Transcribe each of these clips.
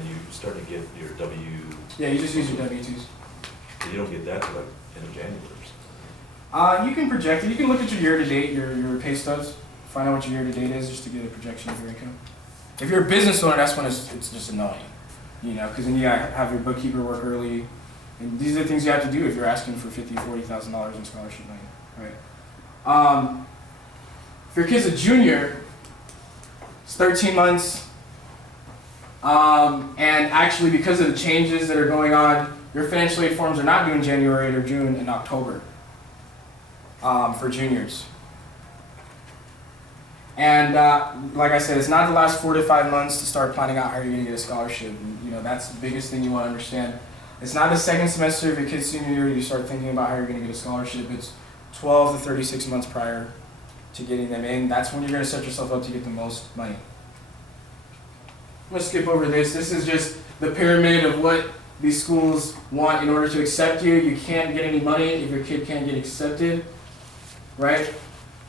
and you start to get your W, Yeah, you just use your W-2s. you don't get that till like end of January or something. You can project it. You can look at your year-to-date, your pay stubs, find out what your year-to-date is just to get a projection of your income. If you're a business owner, that's when it's just annoying, you know, because then you gotta have your bookkeeper work early. And these are the things you have to do if you're asking for $50,000, $40,000 in scholarship money, right? If your kid's a junior, it's 13 months. And actually, because of the changes that are going on, your financial aid forms are not due in January or June and October for juniors. And like I said, it's not the last 4 to 5 months to start planning out how you're going to get a scholarship. And, you know, that's the biggest thing you want to understand. It's not the second semester of your kid's senior year you start thinking about how you're going to get a scholarship. It's 12 to 36 months prior to getting them in. That's when you're going to set yourself up to get the most money. I'm going to skip over this. This is just the pyramid of what these schools want in order to accept you. You can't get any money if your kid can't get accepted, right?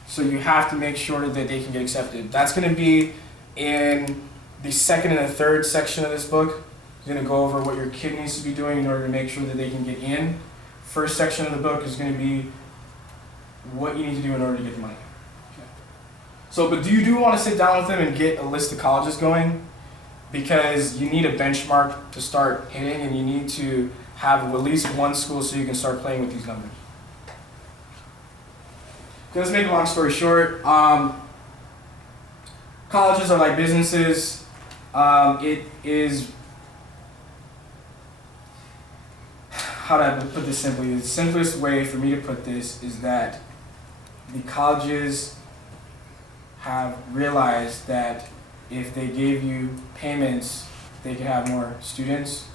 So you have to make sure that they can get accepted. That's going to be in the second and the third section of this book. It's going to go over what your kid needs to be doing in order to make sure that they can get in. First section of the book is going to be what you need to do in order to get the money. Okay. So, but do you want to sit down with them and get a list of colleges going? Because you need a benchmark to start hitting, and you need to have at least one school so you can start playing with these numbers. Okay, let's make a long story short. Colleges are like businesses. It is, how do I put this simply? The simplest way for me to put this is that the colleges have realized that if they gave you payments, they could have more students,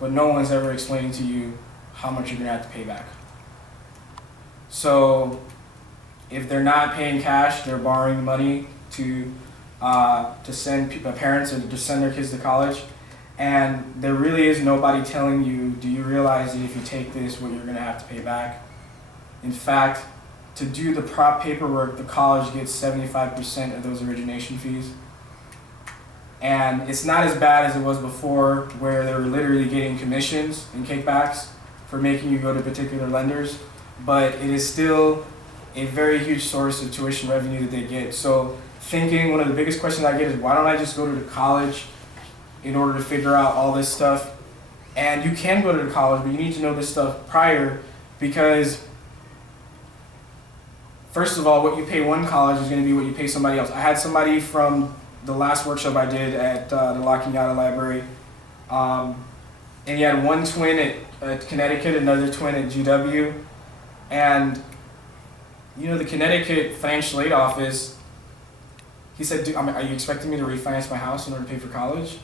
but no one's ever explaining to you how much you're gonna have to pay back. So if they're not paying cash, they're borrowing the money to send parents or to send their kids to college, and there really is nobody telling you, do you realize that if you take this, what you're gonna have to pay back? In fact, to do the prop paperwork, the college gets 75% of those origination fees. And it's not as bad as it was before, where they were literally getting commissions and kickbacks for making you go to particular lenders, but it is still a very huge source of tuition revenue that they get. So one of the biggest questions I get is, why don't I just go to the college in order to figure out all this stuff? And you can go to the college, but you need to know this stuff prior, because first of all, what you pay one college is going to be what you pay somebody else. I had somebody from the last workshop I did at the La Cañada Library, and he had one twin at Connecticut, another twin at GW, and you know, the Connecticut financial aid office, he said, are you expecting me to refinance my house in order to pay for college?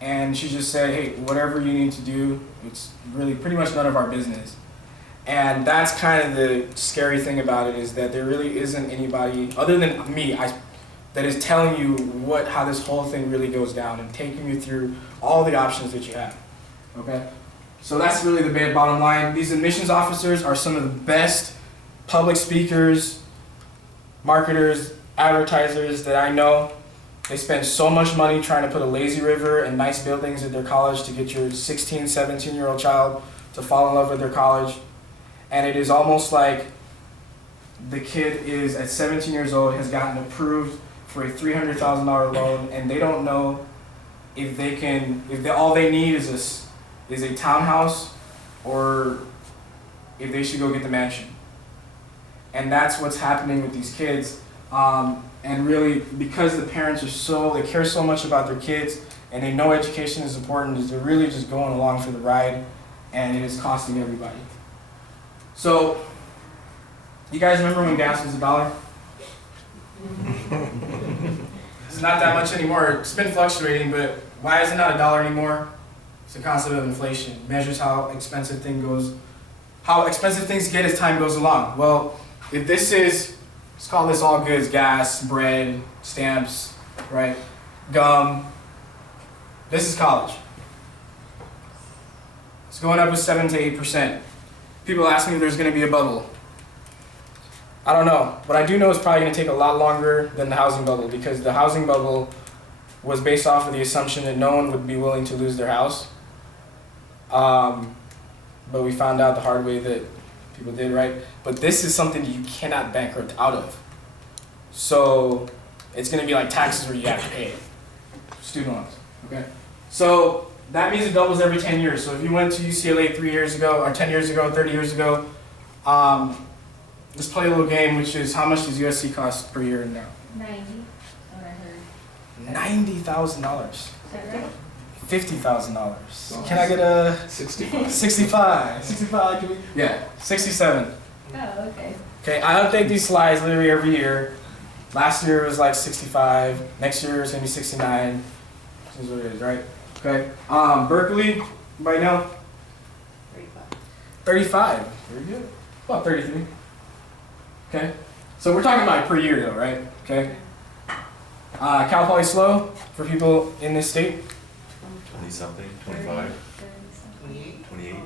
And she just said, hey, whatever you need to do, it's really pretty much none of our business. And that's kind of the scary thing about it, is that there really isn't anybody other than me that is telling you how this whole thing really goes down and taking you through all the options that you have. Okay? So that's really the bottom line. These admissions officers are some of the best public speakers, marketers, advertisers that I know. They spend so much money trying to put a lazy river and nice buildings at their college to get your 16, 17-year-old child to fall in love with their college. And it is almost like the kid is, at 17 years old, has gotten approved for a $300,000 loan, and they don't know if all they need is a townhouse, or if they should go get the mansion. And that's what's happening with these kids. And really, because the parents they care so much about their kids, and they know education is important, is they're really just going along for the ride, and it is costing everybody. So, you guys remember when gas was $1? It's not that much anymore. It's been fluctuating, but why is it not $1 anymore? It's the concept of inflation. It measures how expensive things get as time goes along. Well, if let's call this all goods: gas, bread, stamps, right? Gum. This is college. It's going up with 7 to 8%. People ask me if there's going to be a bubble. I don't know. What I do know is probably going to take a lot longer than the housing bubble, because the housing bubble was based off of the assumption that no one would be willing to lose their house. But we found out the hard way that people did, right? But this is something you cannot bankrupt out of. So it's going to be like taxes where you have to pay it. Student loans, okay? So that means it doubles every 10 years. So if you went to UCLA 3 years ago, or 10 years ago, 30 years ago, let's play a little game, which is how much does USC cost per year now? 90, what I heard. $90,000. Is that right? $50,000. Can I get a 65. 65? 65, can we? Yeah, 67. Oh, okay. Okay, I update these slides literally every year. Last year was like 65. Next year it's gonna be 69. This is what it is, right? Okay. Berkeley, right now, 35. Very good. About 33. Okay. So we're talking about per year though, right? Okay. Cal Poly SLO for people in this state. 20 something, 25, 28.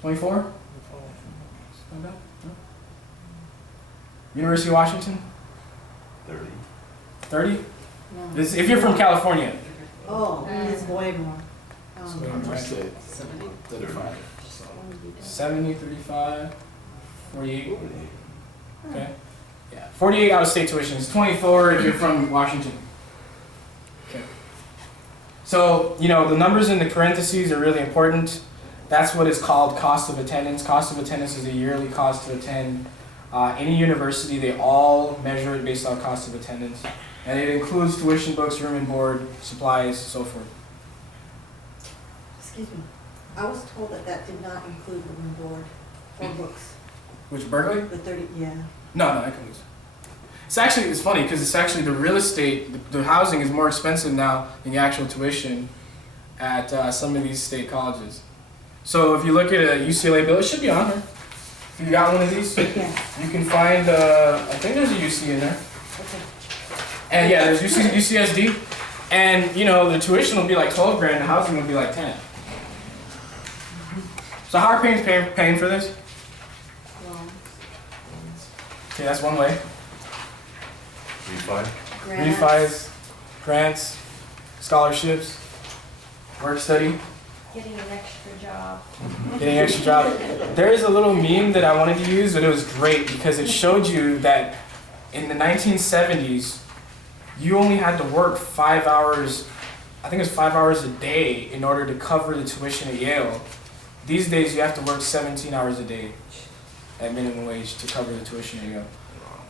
24. Not bad, no? University of Washington. 30. 30. No. This, if you're from California. Oh, it's way more. So I'm gonna say 35. 70, 35, 48. Okay. Yeah. 48 out of state tuitions. 24 if you're from Washington. Okay. So, you know, the numbers in the parentheses are really important. That's what is called cost of attendance. Cost of attendance is a yearly cost to attend any university. They all measure it based on cost of attendance. And it includes tuition, books, room and board, supplies, so forth. Excuse me. I was told that that did not include the room board or books. Which, Berkeley? The 30, yeah. No, that includes. It's actually, it's funny because it's actually the real estate, the housing is more expensive now than the actual tuition at some of these state colleges. So if you look at a UCLA bill, it should be on there. If you got one of these, Yeah. you can find, I think there's a UC in there. Okay. And yeah, there's UCSD. And you know, the tuition will be like 12 grand, the housing will be like 10. So how are parents paying for this? Well, Okay, that's one way. Refi. grants. Refis, grants, scholarships, work study. Getting an extra job. Getting an extra job. There is a little meme that I wanted to use, but it was great because it showed you that in the 1970s, you only had to work 5 hours, I think it was 5 hours a day in order to cover the tuition at Yale. These days, you have to work 17 hours a day at minimum wage to cover the tuition at Yale.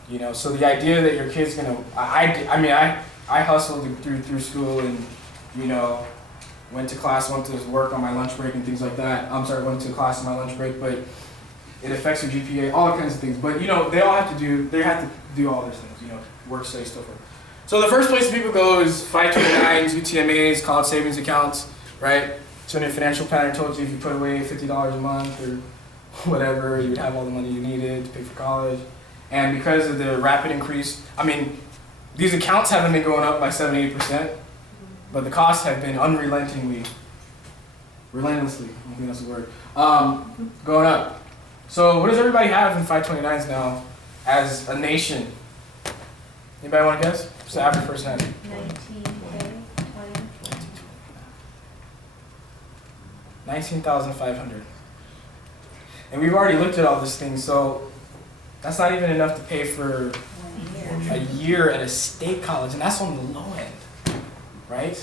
You know, so the idea that your kid's gonna, I hustled through school and, you know, went to class, went to work on my lunch break and things like that. I'm sorry, went to class on my lunch break, but it affects your GPA, all kinds of things. But you know, they have to do all these things, you know, work, study, so forth. So the first place people go is 529s, UTMAs, college savings accounts, right? So in your financial planner told you if you put away $50 a month or whatever, you would have all the money you needed to pay for college. And because of the rapid increase, I mean, these accounts haven't been going up by 7-8%. But the costs have been relentlessly, I think that's the word, going up. So what does everybody have in 529s now as a nation? Anybody want to guess? What's the average person has? 19K, 20. 19,500. And we've already looked at all these things, so that's not even enough to pay for a year at a state college, and that's on the low end. Right?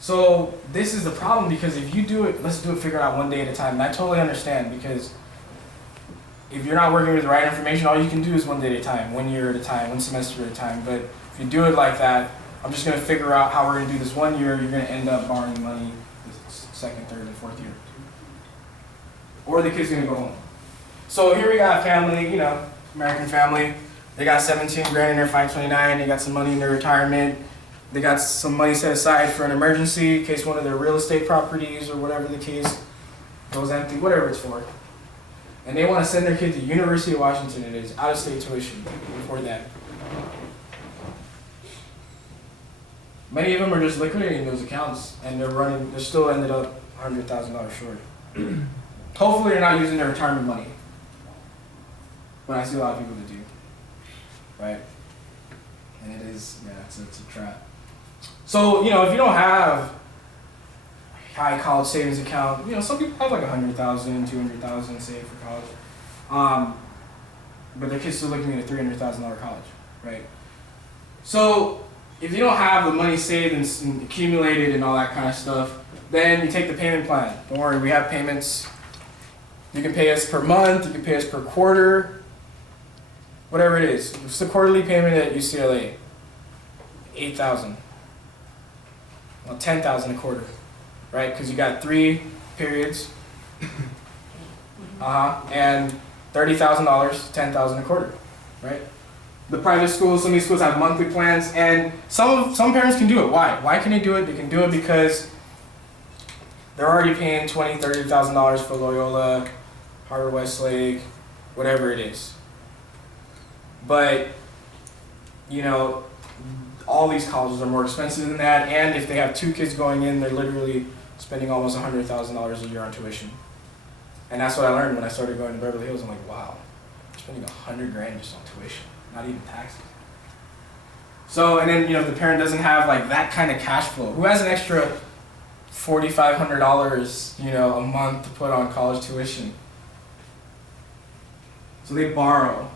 So this is the problem because if you do it, let's do it, figure it out one day at a time. And I totally understand because if you're not working with the right information, all you can do is one day at a time, 1 year at a time, 1 semester at a time. But if you do it like that, I'm just going to figure out how we're going to do this 1 year, you're going to end up borrowing money the second, third, and fourth year. Or the kid's going to go home. So here we got a family, you know, American family. They got 17 grand in their 529. They got some money in their retirement. They got some money set aside for an emergency in case one of their real estate properties or whatever the case goes empty, whatever it's for. And they want to send their kid to University of Washington. It is out-of-state tuition for them. Many of them are just liquidating those accounts, and they're still ended up $100,000 short. Hopefully, they're not using their retirement money. But I see a lot of people that do, right? And it is, yeah, it's a trap. So, if you don't have a high college savings account, some people have like 100,000, 200,000 saved for college. But their kid's still looking at a $300,000 college, right? So, if you don't have the money saved and accumulated and all that kind of stuff, then you take the payment plan. Don't worry, we have payments. You can pay us per month, you can pay us per quarter, whatever it is. It's the quarterly payment at UCLA, $8,000. Well, $10,000 a quarter, right? Because you got 3 periods, and $30,000, $10,000 a quarter, right? The private schools, some of these schools have monthly plans, and some parents can do it. Why? Why can they do it? They can do it because they're already paying $20,000, $30,000 for Loyola, Harvard Westlake, whatever it is. But, all these colleges are more expensive than that, and if they have 2 kids going in, they're literally spending almost $100,000 a year on tuition. And that's what I learned when I started going to Beverly Hills. I'm like, wow, I'm spending $100,000 just on tuition, not even taxes. So, and then, if the parent doesn't have like that kind of cash flow, who has an extra $4,500, a month to put on college tuition? So they borrow,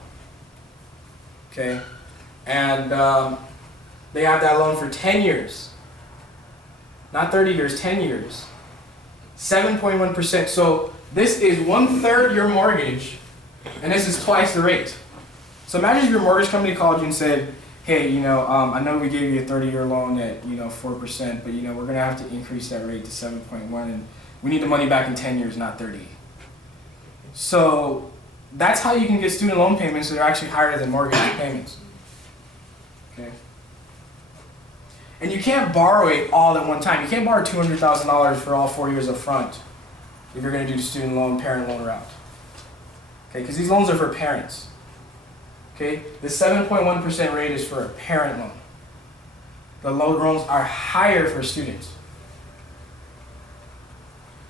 okay? And they have that loan for 10 years. Not 30 years, 10 years. 7.1%. So this is 1/3 your mortgage, and this is twice the rate. So imagine if your mortgage company called you and said, hey, I know we gave you a 30-year loan at, 4%, but, we're going to have to increase that rate to 7.1, and we need the money back in 10 years, not 30. So that's how you can get student loan payments that are actually higher than mortgage payments. Okay? And you can't borrow it all at one time. You can't borrow $200,000 for all 4 years up front if you're going to do the student loan, parent loan route. Okay? Because these loans are for parents. Okay? The 7.1% rate is for a parent loan. The loans are higher for students.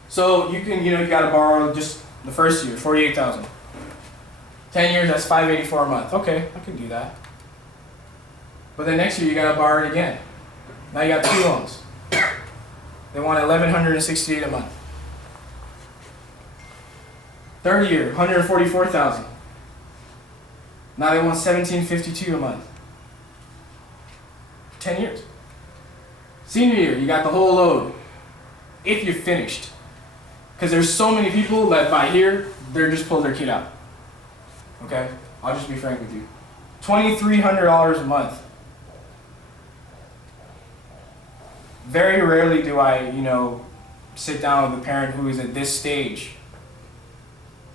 So you can, you got to borrow just the first year, $48,000. 10 years, that's $584 a month. Okay, I can do that. But then next year, you got to borrow it again. Now you got 2 loans. They want $1,168 a month. Third year, $144,000. Now they want $1,752 a month. 10 years. Senior year, you got the whole load. If you're finished. Because there's so many people that by here, they're just pulled their kid out. Okay? I'll just be frank with you. $2,300 a month. Very rarely do I, sit down with a parent who is at this stage.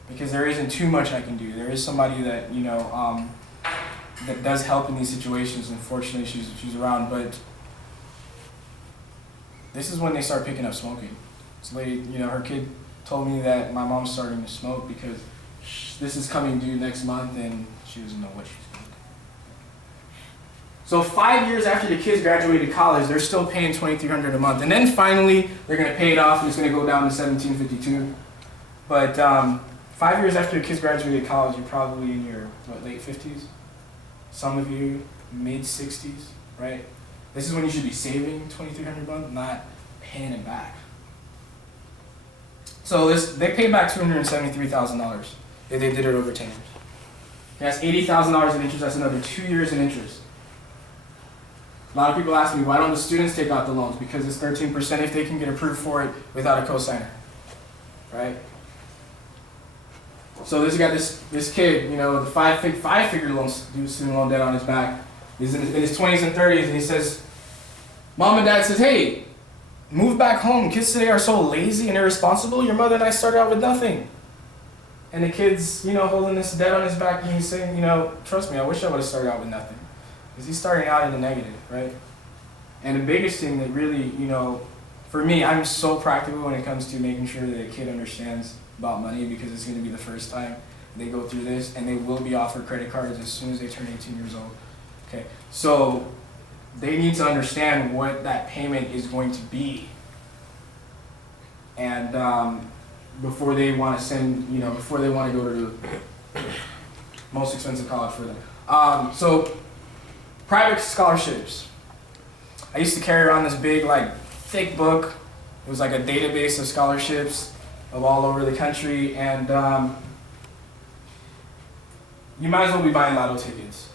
Because there isn't too much I can do. There is somebody that, that does help in these situations. Unfortunately, she's around, but this is when they start picking up smoking. This lady, her kid told me that my mom's starting to smoke because this is coming due next month and she doesn't know what she's going to do. So 5 years after the kids graduated college, they're still paying $2,300 a month. And then finally, they're going to pay it off and it's going to go down to $1,752. But 5 years after the kids graduated college, you're probably in your, late 50s? Some of you, mid-60s, right? This is when you should be saving $2,300 a month, not paying it back. So they paid back $273,000 if they did it over 10 years. That's $80,000 in interest, that's another 2 years in interest. A lot of people ask me, why don't the students take out the loans? Because it's 13% if they can get approved for it without a cosigner, right? So this got this kid, the five-figure loan, student loan debt on his back. He's in his 20s and 30s, and he says, Mom and Dad says, hey, move back home. Kids today are so lazy and irresponsible. Your mother and I started out with nothing. And the kid's, holding this debt on his back, and he's saying, trust me, I wish I would have started out with nothing. Because he's starting out in the negative, right? And the biggest thing that really, for me, I'm so practical when it comes to making sure that a kid understands about money because it's going to be the first time they go through this, and they will be offered credit cards as soon as they turn 18 years old. Okay, so they need to understand what that payment is going to be, and before they want to send, before they want to go to the most expensive college for them. So private scholarships. I used to carry around this big, like, thick book. It was like a database of scholarships of all over the country, and you might as well be buying lotto tickets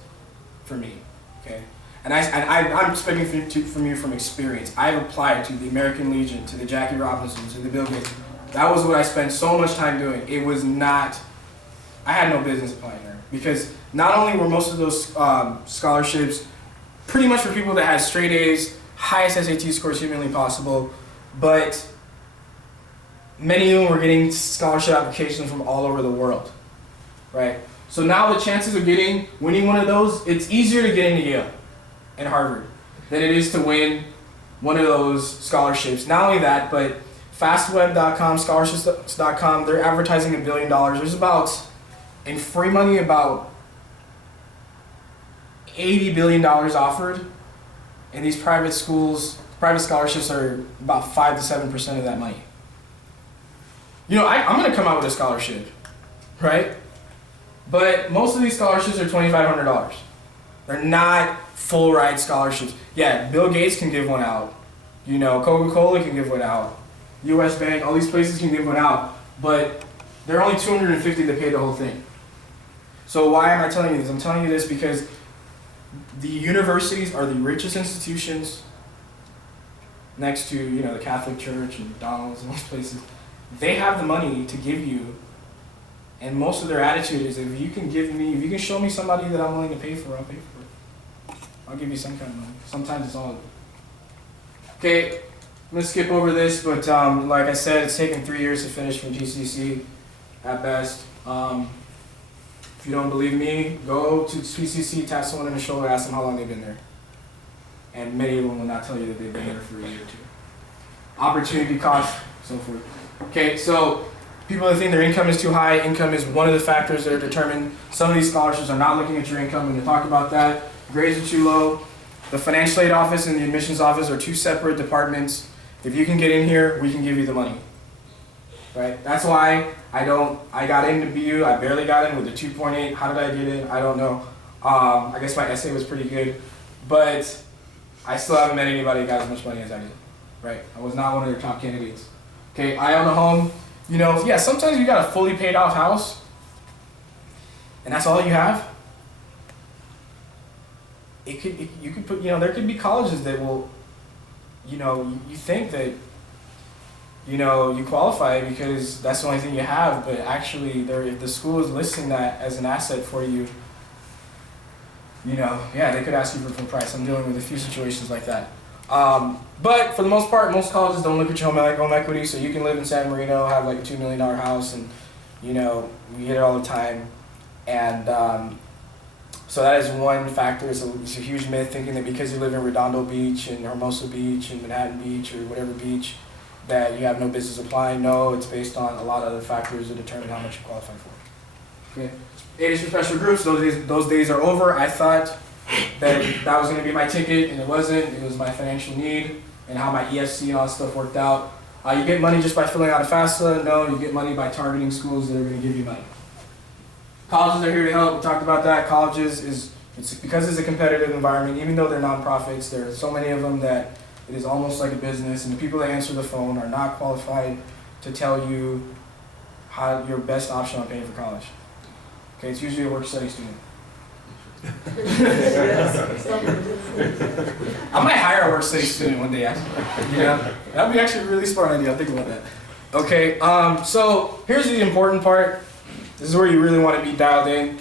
for me, okay? And I'm speaking from you from experience. I've applied to the American Legion, to the Jackie Robinsons, to the Bill Gates. That was what I spent so much time doing. It was not, I had no business applying there, because not only were most of those scholarships pretty much for people that had straight A's, highest SAT scores humanly possible, but many of them were getting scholarship applications from all over the world, right? So now the chances of winning one of those, it's easier to get into Yale and Harvard than it is to win one of those scholarships. Not only that, but fastweb.com, scholarships.com, they're advertising $1 billion. There's about, in free money, about $80 billion offered, and these private schools, private scholarships are about 5 to 7% of that money. You know, I'm going to come out with a scholarship, right? But most of these scholarships are $2,500. They're not full ride scholarships. Yeah, Bill Gates can give one out. You know, Coca-Cola can give one out. U.S. Bank, all these places can give one out. But they're only $250 to pay the whole thing. So why am I telling you this? I'm telling you this because the universities are the richest institutions next to, you know, the Catholic Church and McDonald's and those places. They have the money to give you, and most of their attitude is, if you can show me somebody that I'm willing to pay for, I'll pay for it. I'll give you some kind of money. Sometimes it's all. Okay, I'm gonna skip over this, but like I said, it's taken 3 years to finish from GCC at best. If you don't believe me, go to PCC, tap someone in the shoulder, ask them how long they've been there. And many of them will not tell you that they've been there for a year or two. Opportunity cost, so forth. Okay, so people that think their income is too high, income is one of the factors that are determined. Some of these scholarships are not looking at your income when they talk about that. Grades are too low. The financial aid office and the admissions office are two separate departments. If you can get in here, we can give you the money. Right? That's why I got into BU. I barely got in with a 2.8. How did I get in? I don't know. I guess my essay was pretty good, but I still haven't met anybody that got as much money as I did. Right? I was not one of their top candidates. Okay, I own a home. You know, yeah, sometimes you got a fully paid off house, and that's all you have. You could put, you know, there could be colleges that will, you know, you think that, you know, you qualify because that's the only thing you have, but actually, if the school is listing that as an asset for you, you know, yeah, they could ask you for full price. I'm dealing with a few situations like that. But for the most part, most colleges don't look at your home equity, so you can live in San Marino, have like a $2 million house, and, you know, we get it all the time. And so that is one factor. It's a huge myth thinking that because you live in Redondo Beach and Hermosa Beach and Manhattan Beach or whatever beach, that you have no business applying. No, it's based on a lot of other factors that determine how much you qualify for. Okay. Aid for special groups, those days are over. I thought that was going to be my ticket, and it wasn't. It was my financial need and how my EFC and all that stuff worked out. You get money just by filling out a FAFSA. No, you get money by targeting schools that are going to give you money. Colleges are here to help. We talked about that. Colleges because it's a competitive environment, even though they're nonprofits, there are so many of them that it is almost like a business, and the people that answer the phone are not qualified to tell you how your best option on paying for college. Okay, it's usually a work-study student. I might hire a work-study student one day, actually. You know, that'd be actually a really smart idea. I'll think about that. Okay, so here's the important part. This is where you really want to be dialed in.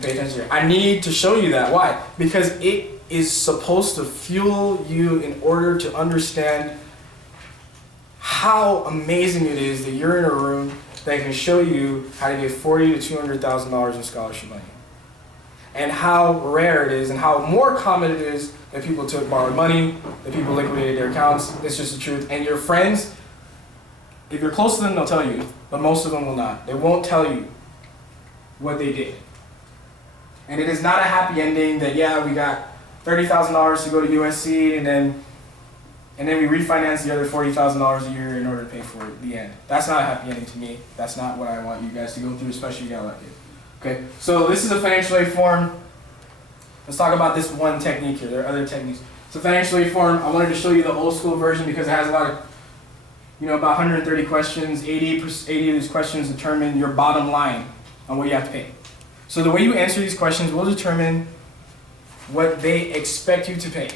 Pay attention here. I need to show you that. Why? Because it is supposed to fuel you in order to understand how amazing it is that you're in a room that can show you how to get $40,000 to $200,000 in scholarship money, and how rare it is, and how more common it is that people took borrowed money, that people liquidated their accounts. It's just the truth. And your friends, if you're close to them, they'll tell you, but most of them will not. They won't tell you what they did. And it is not a happy ending that, yeah, we got $30,000 to go to USC, and then we refinance the other $40,000 a year in order to pay for it at the end. That's not a happy ending to me. That's not what I want you guys to go through, especially if you got elected. Okay, so this is a financial aid form. Let's talk about this one technique here. There are other techniques. It's a financial aid form. I wanted to show you the old school version because it has a lot of, about 130 questions. 80 of these questions determine your bottom line on what you have to pay. So the way you answer these questions will determine what they expect you to pay.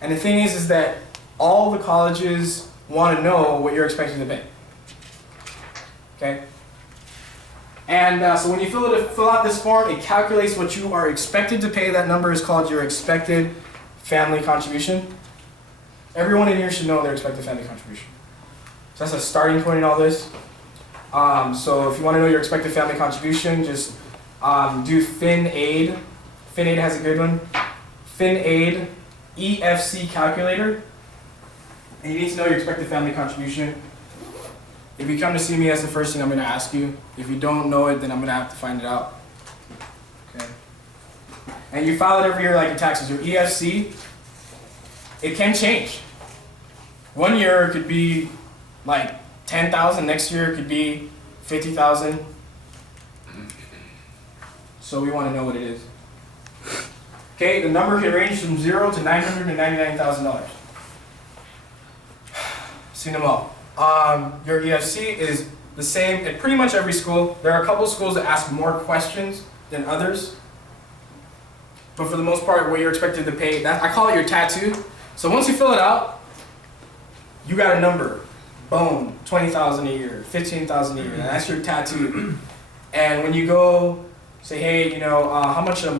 And the thing is that all the colleges want to know what you're expected to pay. Okay? And so when you fill out this form, it calculates what you are expected to pay. That number is called your expected family contribution. Everyone in here should know their expected family contribution. So that's a starting point in all this. So if you want to know your expected family contribution, just do FinAid. FinAid has a good one. FinAid EFC calculator. And you need to know your expected family contribution. If you come to see me, that's the first thing I'm going to ask you. If you don't know it, then I'm going to have to find it out. Okay. And you file it every year like your taxes. Your EFC, it can change. One year it could be like 10,000. Next year it could be 50,000. So we want to know what it is. Okay, the number can range from $0 to $999,000. Seen them all. Your EFC is the same at pretty much every school. There are a couple of schools that ask more questions than others. But for the most part, what you're expected to pay, I call it your tattoo. So once you fill it out, you got a number. Boom, 20,000 a year, 15,000 a year. And that's your tattoo. And when you go say, hey, how much